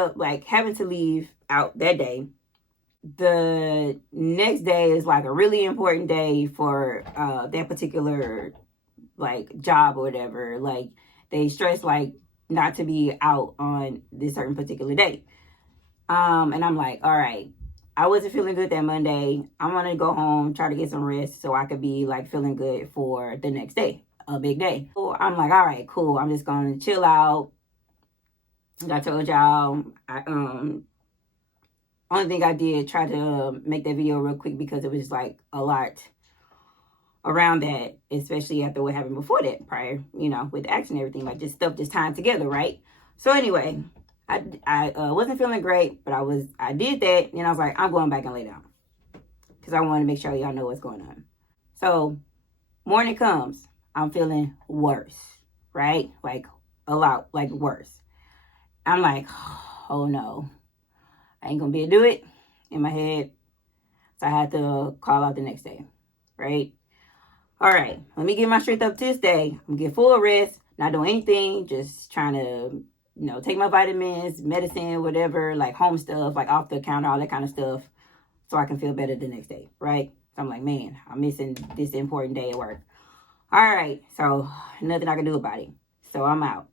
up like having to leave out that day. The next day is like a really important day for that particular like job or whatever. Like they stress like not to be out on this certain particular day. And I'm like, all right, I wasn't feeling good that Monday. I'm gonna go home, try to get some rest so I could be like feeling good for the next day, a big day. So I'm like, all right, cool. I'm just gonna chill out. I told y'all, only thing I did try to make that video real quick because it was like a lot around that, especially after what happened before that, prior, with the accident and everything, like just stuff just tying together, right? So anyway, I wasn't feeling great, but I did that, and I was like, I'm going back and lay down because I wanted to make sure y'all know what's going on. So morning comes, I'm feeling worse, right? Like a lot, like worse. I'm like, oh no, I ain't gonna be able to do it in my head. So I had to call out the next day, right? All right, let me get my strength up to this day. I'm gonna get full rest, not doing anything, just trying to, take my vitamins, medicine, whatever, like home stuff, like off the counter, all that kind of stuff, so I can feel better the next day, right? So I'm like, man, I'm missing this important day at work. All right, so nothing I can do about it. So I'm out.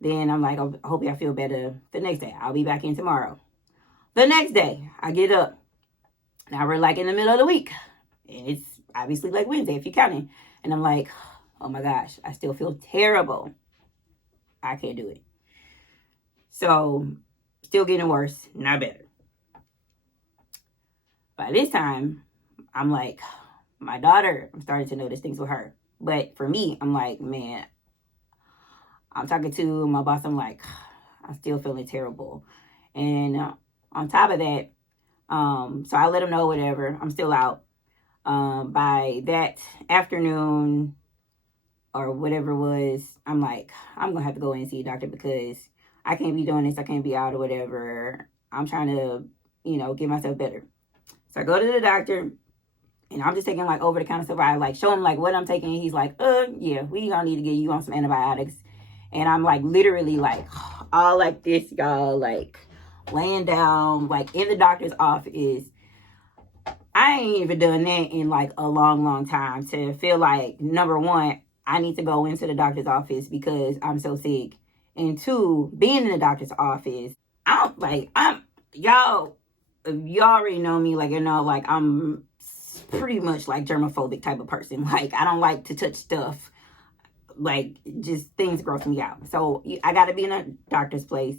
Then I'm like, I hope y'all feel better the next day. I'll be back in tomorrow. The next day, I get up. Now we're like in the middle of the week. And it's obviously like Wednesday, if you're counting. And I'm like, oh my gosh, I still feel terrible. I can't do it. So, still getting worse, not better. By this time, I'm like, my daughter, I'm starting to notice things with her. But for me, I'm like, man, I'm talking to my boss. I'm like, I'm still feeling terrible. And on top of that, so I let him know whatever. I'm still out. By that afternoon or whatever it was, I'm like, I'm going to have to go in and see a doctor because I can't be doing this. I can't be out or whatever. I'm trying to, get myself better. So I go to the doctor and I'm just taking like over the counter stuff. I like show him like what I'm taking. He's like, yeah, we gonna need to get you on some antibiotics. And I'm like literally like all like this, y'all, like laying down like in the doctor's office. I ain't even done that in like a long, long time to feel like, number one, I need to go into the doctor's office because I'm so sick. And two, being in the doctor's office, y'all already know me, like, like I'm pretty much like germophobic type of person. Like, I don't like to touch stuff. Like, just things gross me out. So I got to be in a doctor's place.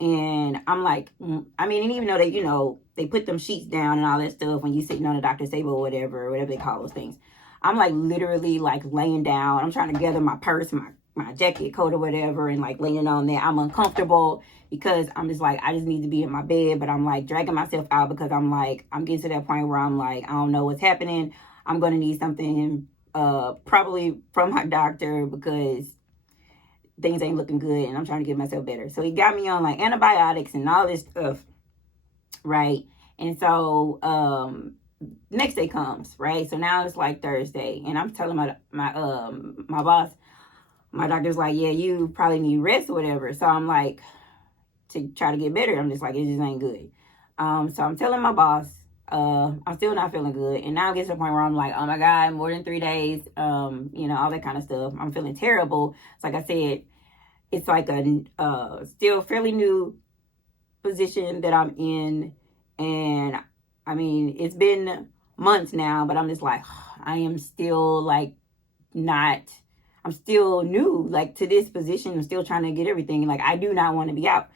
And I'm like, and even though they put them sheets down and all that stuff when you sitting on a doctor's table or whatever they call those things. I'm like literally like laying down. I'm trying to gather my purse, my jacket, coat or whatever, and like laying on there. I'm uncomfortable because I'm just like, I just need to be in my bed, but I'm like dragging myself out because I'm like, I'm getting to that point where I'm like, I don't know what's happening. I'm going to need something probably from my doctor because things ain't looking good and I'm trying to get myself better. So he got me on like antibiotics and all this stuff, right? And so next day comes, right? So now it's like Thursday and I'm telling my boss, my doctor's like, yeah, you probably need rest or whatever. So I'm like, to try to get better, I'm just like, it just ain't good. So I'm telling my boss, I'm still not feeling good. And now it gets to the point where I'm like, oh my God, more than 3 days, all that kind of stuff. I'm feeling terrible. So like I said, it's like a still fairly new position that I'm in. And it's been months now, but I'm just like, I am still like I'm still new, like to this position. I'm still trying to get everything. Like I do not want to be out.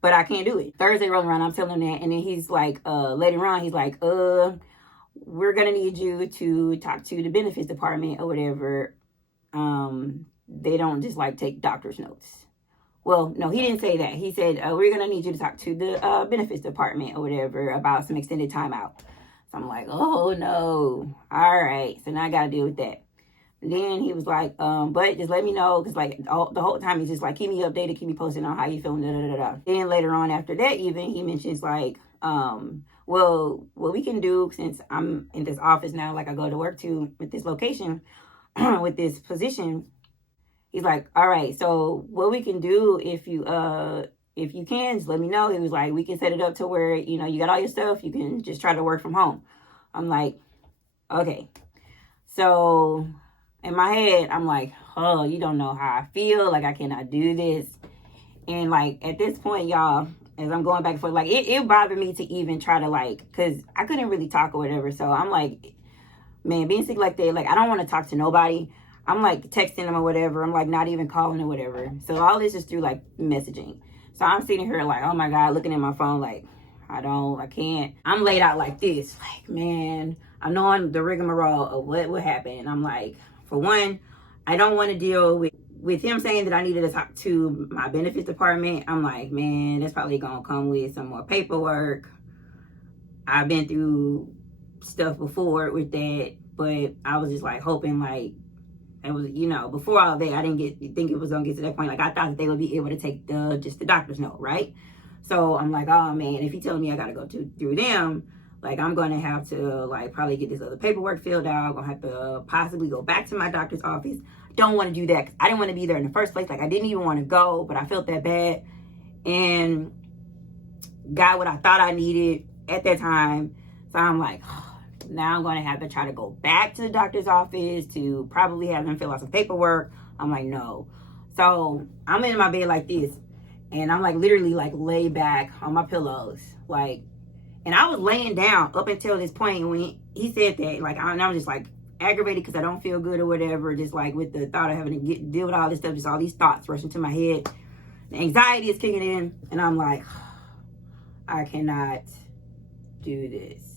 But I can't do it. Thursday rolling around, I'm telling him that. And then he's like, later on, he's like, we're going to need you to talk to the benefits department or whatever. They don't just like take doctor's notes. Well, no, he didn't say that. He said, we're going to need you to talk to the benefits department or whatever about some extended time out. So I'm like, oh no. All right. So now I got to deal with that. Then he was like, but just let me know, because like the whole time he's just like, keep me updated, keep me posted on how you feeling, da da da da. Then later on after that, even he mentions like, well, what we can do, since I'm in this office now, like I go to work to with this location, with this position, he's like, all right, so what we can do if you if you can, just let me know. He was like, we can set it up to where, you know, you got all your stuff. You can just try to work from home. I'm like, okay. So in my head, I'm like, oh, you don't know how I feel. Like, I cannot do this. And like, at this point, y'all, as I'm going back and forth, like, it bothered me to even try to, like, because I couldn't really talk or whatever. So I'm like, man, being sick like that, like, I don't want to talk to nobody. I'm like texting them or whatever. I'm like not even calling or whatever. So all this is through like messaging. So I'm sitting here like, oh my God, looking at my phone like, I can't. I'm laid out like this. Like, man, I'm knowing the rigmarole of what would happen. And I'm like, for one, I don't want to deal with him saying that I needed to talk to my benefits department. I'm like, man, that's probably going to come with some more paperwork. I've been through stuff before with that, but I was just like hoping like, it was, you know, before all that, I didn't think it was gonna get to that point. Like, I thought that they would be able to take just the doctor's note, right? So I'm like, oh man, if he telling me I gotta go through them, like, I'm gonna have to like probably get this other paperwork filled out. I'm gonna have to possibly go back to my doctor's office. Don't want to do that. I didn't want to be there in the first place. Like, I didn't even want to go, but I felt that bad and got what I thought I needed at that time. So I'm like, now I'm going to have to try to go back to the doctor's office to probably have them fill out some paperwork. I'm like, no. So I'm in my bed like this. And I'm like literally like laid back on my pillows. Like, and I was laying down up until this point when he said that. Like, I was just like aggravated because I don't feel good or whatever. Just like with the thought of having to deal with all this stuff. Just all these thoughts rushing to my head. The anxiety is kicking in. And I'm like, I cannot do this.